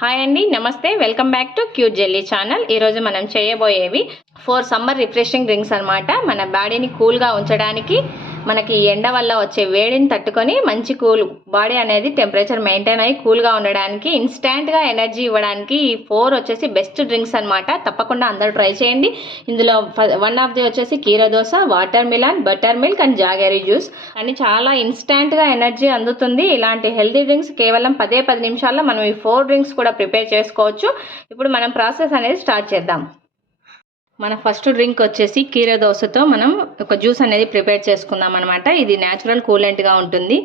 Hi అండి, నమస్తే. Welcome back to cute jelly channel. ఈరోజు మనం చేయబోయేవి 4 సమ్మర్ రిఫ్రెషింగ్ డ్రింక్స్ అనమాట. మన బాడీని కూల్గా ఉంచడానికి, మనకి ఎండ వల్ల వచ్చే వేడిని తట్టుకొని మంచి కూల్ బాడీ అనేది టెంపరేచర్ మెయింటైన్ అయ్యి కూల్గా ఉండడానికి, ఇన్స్టాంట్గా ఎనర్జీ ఇవ్వడానికి ఈ 4 వచ్చేసి బెస్ట్ డ్రింక్స్ అనమాట. తప్పకుండా అందరూ ట్రై చేయండి. ఇందులో వన్ ఆఫ్ ది వచ్చేసి కీరా dosa, water melon, butter milk and jaggery juice అని చాలా ఇన్స్టాంట్గా ఎనర్జీ అందుతుంది. ఇలాంటి హెల్తీ డ్రింక్స్ కేవలం 10 నిమిషాల్లో మనం ఈ 4 డ్రింక్స్ కూడా ప్రిపేర్ చేసుకోవచ్చు. ఇప్పుడు మనం ప్రాసెస్ అనేది స్టార్ట్ చేద్దాం. మన ఫస్ట్ డ్రింక్ వచ్చేసి కీరా దోసతో మనం ఒక జ్యూస్ అనేది ప్రిపేర్ చేసుకుందాం అనమాట. ఇది న్యాచురల్ కూలెంట్గా ఉంటుంది.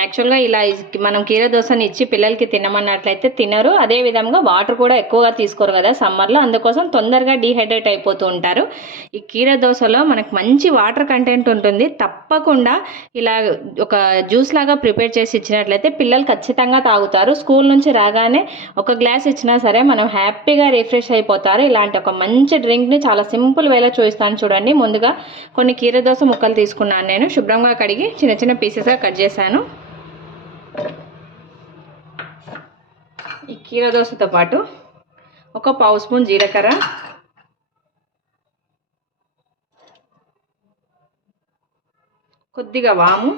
యాక్చువల్గా ఇలా మనం కీరా దోసని ఇచ్చి పిల్లలకి తినమన్నట్లయితే తినరు. అదే విధంగా వాటర్ కూడా ఎక్కువగా తీసుకోరు కదా సమ్మర్లో, అందుకోసం తొందరగా డీహైడ్రేట్ అయిపోతూ ఉంటారు. ఈ కీరా దోసలో మనకు మంచి వాటర్ కంటెంట్ ఉంటుంది. తప్పకుండా ఇలా ఒక జ్యూస్ లాగా ప్రిపేర్ చేసి ఇచ్చినట్లయితే పిల్లలు ఖచ్చితంగా తాగుతారు. స్కూల్ నుంచి రాగానే ఒక గ్లాస్ ఇచ్చినా సరే మనం హ్యాపీగా రిఫ్రెష్ అయిపోతారు. ఇలాంటి ఒక మంచి డ్రింక్ని చాలా సింపుల్ వేలో చూపిస్తాను చూడండి. ముందుగా కొన్ని కీరా దోస ముక్కలు తీసుకున్నాను. నేను శుభ్రంగా కడిగి చిన్న చిన్న పీసెస్గా కట్ చేశాను. ఈ కీరా దోసతో పాటు ఒక పావు స్పూన్ జీలకర్ర, కొద్దిగా వాము,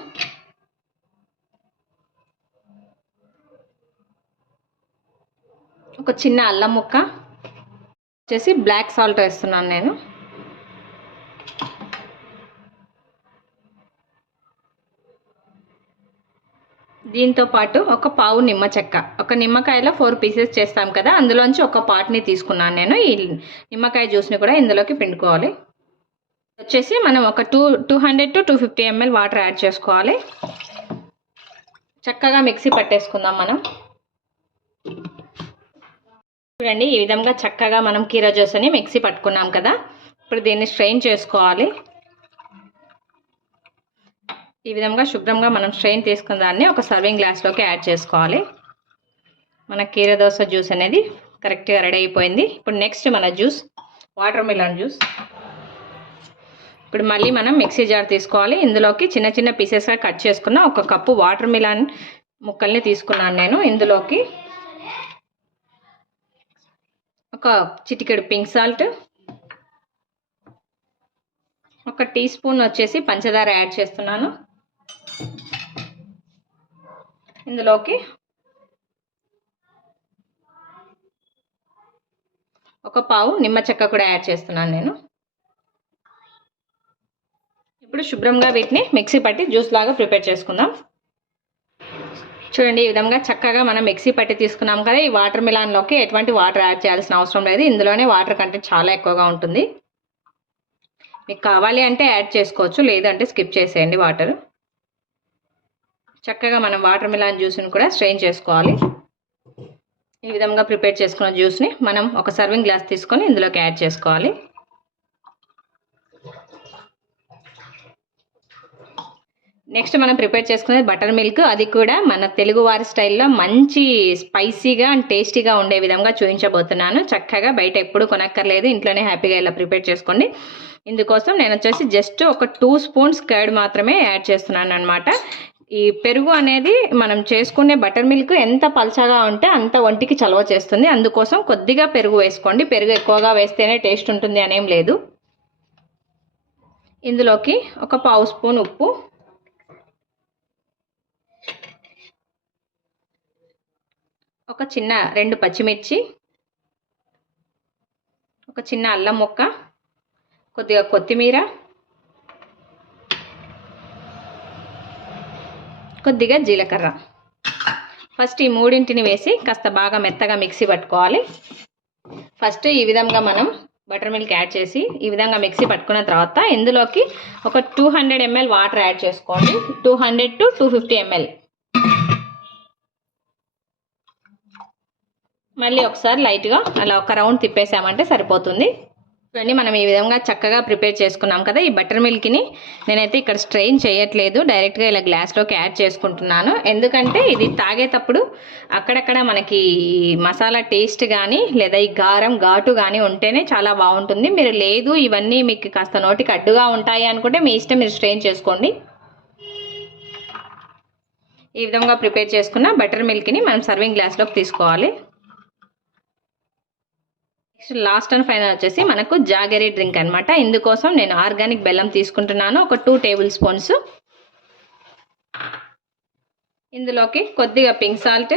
ఒక చిన్న అల్లం ముక్క వచ్చేసి బ్లాక్ సాల్ట్ వేస్తున్నాను నేను. దీంతో పాటు ఒక పావు నిమ్మ చెక్క, ఒక నిమ్మకాయలో 4 పీసెస్ చేస్తాం కదా, అందులోంచి ఒక పార్ట్ని తీసుకున్నాను నేను. ఈ నిమ్మకాయ జ్యూస్ని కూడా ఇందులోకి పిండుకోవాలి. వచ్చేసి మనం ఒక 200 to 250 ml వాటర్ యాడ్ చేసుకోవాలి. చక్కగా మిక్సీ పట్టేసుకుందాం మనం. చూడండి, ఈ విధంగా చక్కగా మనం కీరా జ్యూస్ని మిక్సీ పట్టుకున్నాం కదా. ఇప్పుడు దీన్ని స్ట్రెయిన్ చేసుకోవాలి. ఈ విధంగా శుభ్రంగా మనం స్ట్రెయిన్ తీసుకున్న దాన్ని ఒక సర్వింగ్ గ్లాస్లోకి యాడ్ చేసుకోవాలి. మన కీరా దోస జ్యూస్ అనేది కరెక్ట్గా రెడీ అయిపోయింది. ఇప్పుడు నెక్స్ట్ మన జ్యూస్ వాటర్ మిలన్ జ్యూస్. ఇప్పుడు మళ్ళీ మనం మిక్సీ జార్ తీసుకోవాలి. ఇందులోకి చిన్న చిన్న పీసెస్గా కట్ చేసుకున్న ఒక కప్పు వాటర్ మిలన్ ముక్కల్ని తీసుకున్నాను నేను. ఇందులోకి ఒక చిటికెడు పింక్ సాల్ట్, ఒక టీ స్పూన్ వచ్చేసి పంచదార యాడ్ చేస్తున్నాను. ఇందులోకి ఒక పావు నిమ్మ చెక్క కూడా యాడ్ చేస్తున్నాను నేను. ఇప్పుడు శుభ్రంగా వీటిని మిక్సీ పట్టి జ్యూస్ లాగా ప్రిపేర్ చేసుకుందాం. చూడండి, ఈ విధంగా చక్కగా మనం మిక్సీ పట్టి తీసుకున్నాం కదా. ఈ వాటర్ మిలాన్లోకి ఎటువంటి వాటర్ యాడ్ చేయాల్సిన అవసరం లేదు. ఇందులోనే వాటర్ కంటెంట్ చాలా ఎక్కువగా ఉంటుంది. మీకు కావాలి అంటే యాడ్ చేసుకోవచ్చు, లేదంటే స్కిప్ చేసేయండి వాటర్. చక్కగా మనం వాటర్ మిలాన్ జ్యూస్ని కూడా స్ట్రెయిన్ చేసుకోవాలి. ఈ విధంగా ప్రిపేర్ చేసుకున్న జ్యూస్ని మనం ఒక సర్వింగ్ గ్లాస్ తీసుకొని ఇందులోకి యాడ్ చేసుకోవాలి. నెక్స్ట్ మనం ప్రిపేర్ చేసుకునేది బటర్ మిల్క్. అది కూడా మన తెలుగువారి స్టైల్లో మంచి స్పైసీగా అండ్ టేస్టీగా ఉండే విధంగా చూపించబోతున్నాను. చక్కగా బయట ఎప్పుడు కొనక్కర్లేదు, ఇంట్లోనే హ్యాపీగా ఇలా ప్రిపేర్ చేసుకోండి. ఇందుకోసం నేను వచ్చేసి జస్ట్ ఒక 2 స్పూన్స్ కర్డ్ మాత్రమే యాడ్ చేస్తున్నాను అనమాట. ఈ పెరుగు అనేది మనం చేసుకునే బటర్ మిల్క్ ఎంత పల్చగా ఉంటే అంత ఒంటికి చలవ చేస్తుంది. అందుకోసం కొద్దిగా పెరుగు వేసుకోండి. పెరుగు ఎక్కువగా వేస్తేనే టేస్ట్ ఉంటుంది అనేం లేదు. ఇందులోకి ఒక పావు స్పూన్ ఉప్పు, ఒక చిన్న 2 పచ్చిమిర్చి, ఒక చిన్న అల్లం ముక్క, కొద్దిగా కొత్తిమీర, కొద్దిగా జీలకర్ర. ఫస్ట్ ఈ మూడింటిని వేసి కాస్త బాగా మెత్తగా మిక్సీ పట్టుకోవాలి. ఫస్ట్ ఈ విధంగా మనం బటర్ మిల్క్ యాడ్ చేసి ఈ విధంగా మిక్సీ పట్టుకున్న తర్వాత ఇందులోకి ఒక 200 ml వాటర్ యాడ్ చేసుకోండి. 200 to 250 ml. మళ్ళీ ఒకసారి లైట్గా అలా ఒక రౌండ్ తిప్పేసామంటే సరిపోతుంది. చూడండి, మనం ఈ విధంగా చక్కగా ప్రిపేర్ చేసుకున్నాం కదా. ఈ బటర్ మిల్క్ని నేనైతే ఇక్కడ స్ట్రెయిన్ చేయట్లేదు, డైరెక్ట్గా ఇలా గ్లాస్లోకి యాడ్ చేసుకుంటున్నాను. ఎందుకంటే ఇది తాగేటప్పుడు అక్కడక్కడ మనకి మసాలా టేస్ట్ కానీ లేదా ఈ కారం ఘాటు కానీ ఉంటేనే చాలా బాగుంటుంది. మీరు లేదు ఇవన్నీ మీకు కాస్త నోటికి అడ్డుగా ఉంటాయి అనుకుంటే మీ ఇష్టం, మీరు స్ట్రెయిన్ చేసుకోండి. ఈ విధంగా ప్రిపేర్ చేసుకున్న బటర్ మిల్క్ని మనం సర్వింగ్ గ్లాస్లోకి తీసుకోవాలి. లాస్ట్ అండ్ ఫైనల్ వచ్చేసి మనకు జాగరీ డ్రింక్ అనమాట. ఇందుకోసం నేను ఆర్గానిక్ బెల్లం తీసుకుంటున్నాను, ఒక 2 టేబుల్ స్పూన్స్. ఇందులోకి కొద్దిగా పింక్ సాల్ట్,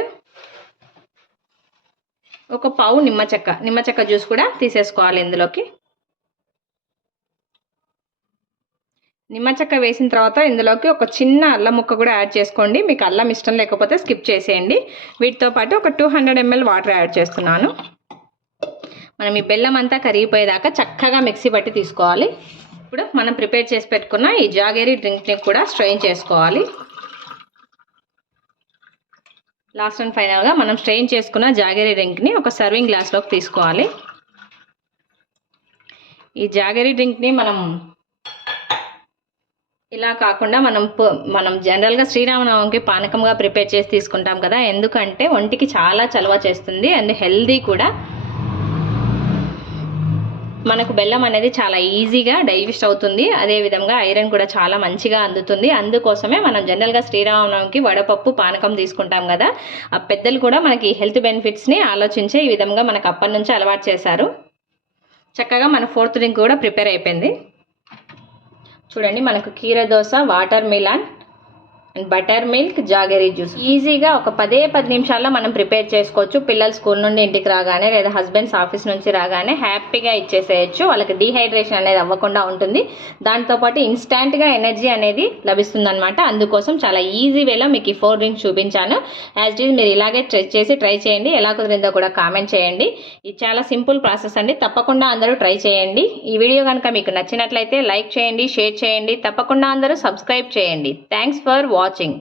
ఒక పావు నిమ్మచెక్క జ్యూస్ కూడా తీసేసుకోవాలి. ఇందులోకి నిమ్మచెక్క వేసిన తర్వాత ఇందులోకి ఒక చిన్న అల్లం ముక్క కూడా యాడ్ చేసుకోండి. మీకు అల్లం ఇష్టం లేకపోతే స్కిప్ చేసేయండి. వీటితో పాటు ఒక 200 ml వాటర్ యాడ్ చేస్తున్నాను. మనం ఈ బెల్లం అంతా కరిగిపోయేదాకా చక్కగా మిక్సీ పట్టి తీసుకోవాలి. ఇప్పుడు మనం ప్రిపేర్ చేసి పెట్టుకున్న ఈ జాగరీ డ్రింక్ని కూడా స్ట్రెయిన్ చేసుకోవాలి. లాస్ట్ అండ్ ఫైనల్గా మనం స్ట్రెయిన్ చేసుకున్న జాగరీ డ్రింక్ని ఒక సర్వింగ్ గ్లాస్లోకి తీసుకోవాలి. ఈ జాగరీ డ్రింక్ని మనం ఇలా కాకుండా మనం జనరల్గా శ్రీరామనవమికి పానకంగా ప్రిపేర్ చేసి తీసుకుంటాం కదా, ఎందుకంటే ఒంటికి చాలా చలవ చేస్తుంది అండ్ హెల్దీ కూడా. మనకు బెల్లం అనేది చాలా ఈజీగా డైజెస్ట్ అవుతుంది, అదేవిధంగా ఐరన్ కూడా చాలా మంచిగా అందుతుంది. అందుకోసమే మనం జనరల్గా శ్రీరామనవమికి వడపప్పు పానకం తీసుకుంటాం కదా, ఆ పెద్దలు కూడా మనకి హెల్త్ బెనిఫిట్స్ని ఆలోచించే ఈ విధంగా మనకు అప్పటి నుంచి అలవాటు చేశారు. చక్కగా మన 4th డ్రింక్ కూడా ప్రిపేర్ అయిపోయింది. చూడండి, మనకు కీర dosa, water melon and butter milk, jaggery juice ఈజీగా ఒక 10 నిమిషాల్లో మనం ప్రిపేర్ చేసుకోవచ్చు. పిల్లలు స్కూల్ నుండి ఇంటికి రాగానే లేదా హస్బెండ్స్ ఆఫీస్ నుంచి రాగానే హ్యాపీగా ఇచ్చేసేయచ్చు. వాళ్ళకి డీహైడ్రేషన్ అనేది అవ్వకుండా ఉంటుంది. దాంతోపాటు ఇన్స్టాంట్గా ఎనర్జీ అనేది లభిస్తుంది అనమాట. అందుకోసం చాలా ఈజీ వేలో మీకు ఈ 4 డ్రింక్స్ చూపించాను. యాజ్ ఇట్ ఈజ్ మీరు ఇలాగే ట్రై చేయండి. ఎలా కుదిరిందో కూడా కామెంట్ చేయండి. ఇది చాలా సింపుల్ ప్రాసెస్ అండి, తప్పకుండా అందరూ ట్రై చేయండి. ఈ వీడియో కనుక మీకు నచ్చినట్లయితే లైక్ చేయండి, షేర్ చేయండి, తప్పకుండా అందరూ సబ్స్క్రైబ్ చేయండి. Thanks for watching.